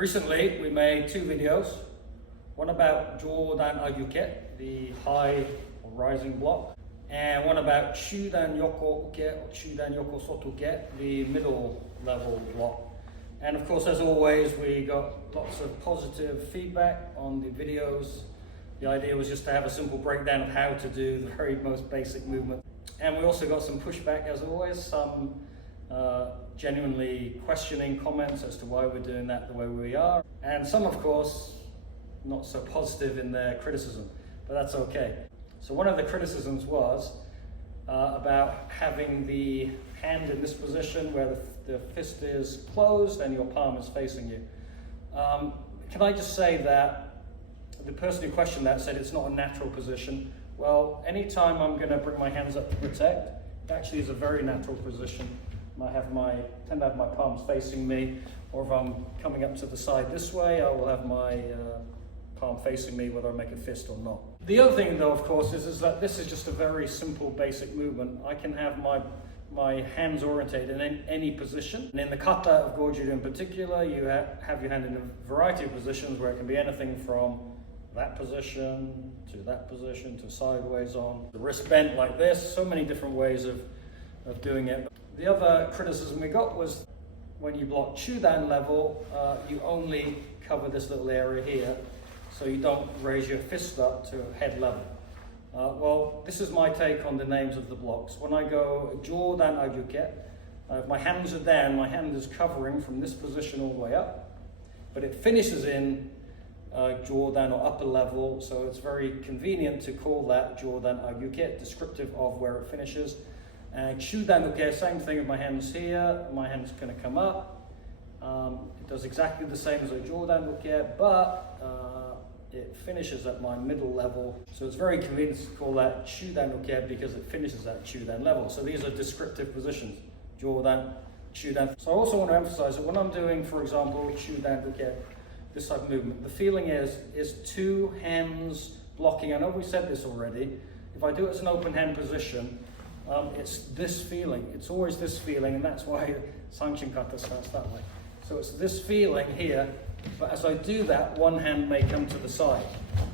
Recently, we made two videos. One about Jodan Uke, the high or rising block, and one about Chudan Yoko Uke or Chudan Yoko Sotuke, the middle level block. And of course, as always, we got lots of positive feedback on the videos. The idea was just to have a simple breakdown of how to do the very most basic movement. And we also got some pushback, as always, some genuinely questioning comments as to why we're doing that the way we are. And some, of course, not so positive in their criticism, but that's okay. So one of the criticisms was about having the hand in this position where the fist is closed and your palm is facing you. Can I just say that the person who questioned that said it's not a natural position. Well, anytime I'm going to bring my hands up to protect, it actually is a very natural position. I tend to have my palms facing me, or if I'm coming up to the side this way, I will have my palm facing me, whether I make a fist or not. The other thing, though, of course, is that this is just a very simple, basic movement. I can have my hands orientated in any position. And in the kata of Goju in particular, you have your hand in a variety of positions where it can be anything from that position to sideways on, the wrist bent like this, so many different ways of doing it. The other criticism we got was when you block Chudan level, you only cover this little area here, so you don't raise your fist up to head level. Well, this is my take on the names of the blocks. When I go Jodan Uke, if my hands are down, my hand is covering from this position all the way up, but it finishes in Jodan or upper level, so it's very convenient to call that Jodan Uke, descriptive of where it finishes. And Chudan Uke, same thing with my hands here, my hand's going to come up. It does exactly the same as a Jodan Uke, but it finishes at my middle level. So it's very convenient to call that Chudan Uke because it finishes at Chudan level. So these are descriptive positions, Jodan, Chudan. So I also want to emphasize that when I'm doing, for example, Chudan Uke, this type of movement, the feeling is two hands blocking. I know we said this already. If I do it as an open hand position, it's this feeling. It's always this feeling, and that's why Sanchin Kata starts that way. So it's this feeling here, but as I do that, one hand may come to the side.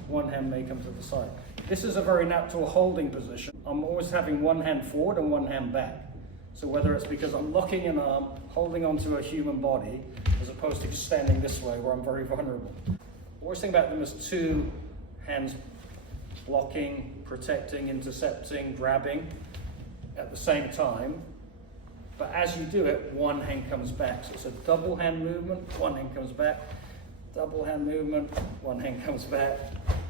One hand may come to the side. This is a very natural holding position. I'm always having one hand forward and one hand back. So whether it's because I'm locking an arm, holding onto a human body, as opposed to just standing this way where I'm very vulnerable. Always think about them as two hands blocking, protecting, intercepting, grabbing at the same time. But as you do it, one hand comes back. So it's a double hand movement, one hand comes back, double hand movement, one hand comes back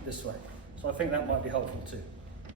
this way. So I think that might be helpful too.